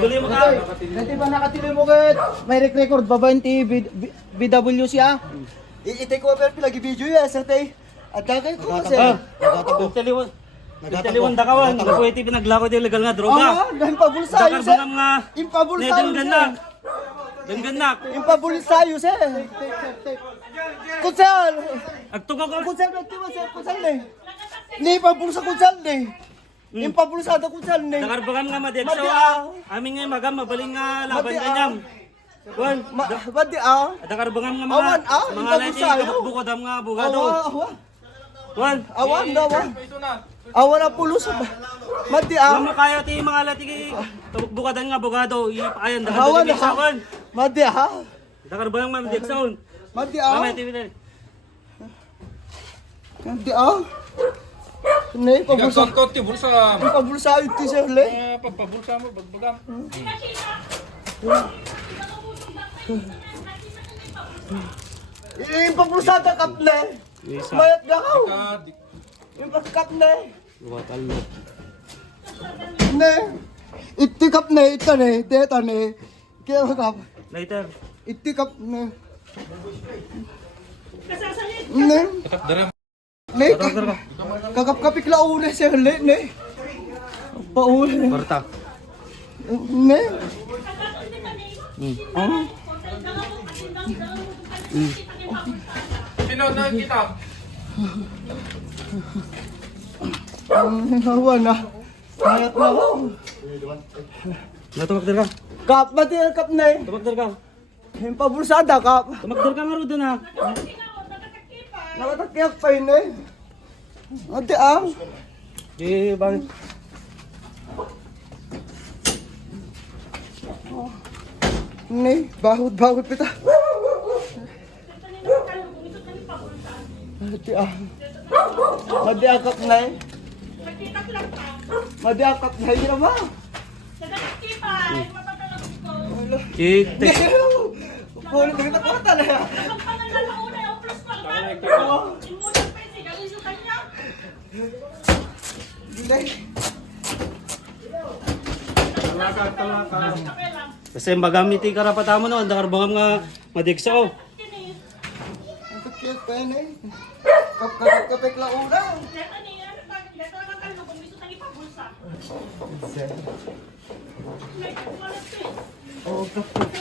Guli mo ka. Nanti ba nakatili mo kat? May record ba ba yung BW siya? I-take over lagi video ya sa tay. At dagay ko kasi. Nagtaliwan da kawan. Nakuwiti pinaglako di legal nga droga. Dahil pabulsa yun Dakar ba nga Impabulsa yun Dengganak. Dengganak. Impabulsa yun siya. Kutsal! Agtungo ka. Kutsal na tiwa siya. Kutsal na eh. Ni pabulsa kutsal na eh. Impabulsa da kutsal na eh. Dakar ba nga madekso. Amin nga magam mabaling nga laban kanyam. Wan. Badi ah. Dakar ba nga Awan, mga lati bukod am nga bugado. Wan. Awan na awan. Awan na pulos. Madi ah. Mo kaya ti mga lati bukadan nga bugado. Ipakayan dakar Awan dili sa wan. Madi ah. Dakar ba nga madekso. Madi ah. Mamay TV dali. Madi ah. Nay pabulsa. Ikaw konti bulsa. Pabulsa ito siya le. Pagpabulsa mo bagbagam. Pabulsa da kaple. Mayat gakaw. Kap ne. Watal mo. Ne. Itikap ne ita ne. Deta ne. Kaya kap. Later. Itikap ne. Ne. Katak dara. Ne. Kakap-kapik launa siya le ne. Paula. Parta. Ne. Sino na kita? Hawa na. Mayat na ako. Natumakder ka. Kap, mati ang kap ne. Tumakder ka. Yung pabulsada kap. Tumakder ka nga ro doon ha. Nakatakyak pa yun eh. Ate ah. Eh, bakit? Ne, bahut pita. Ate ah. Madi akap na eh. Madi akap na yun ba? Kite. Puli ko kita kota na. Kasi magamiti karapatan mo no, dakar bangam nga madiksa ko. Ang kakiyat pa yun eh. Kapek launa. Oh, kapek.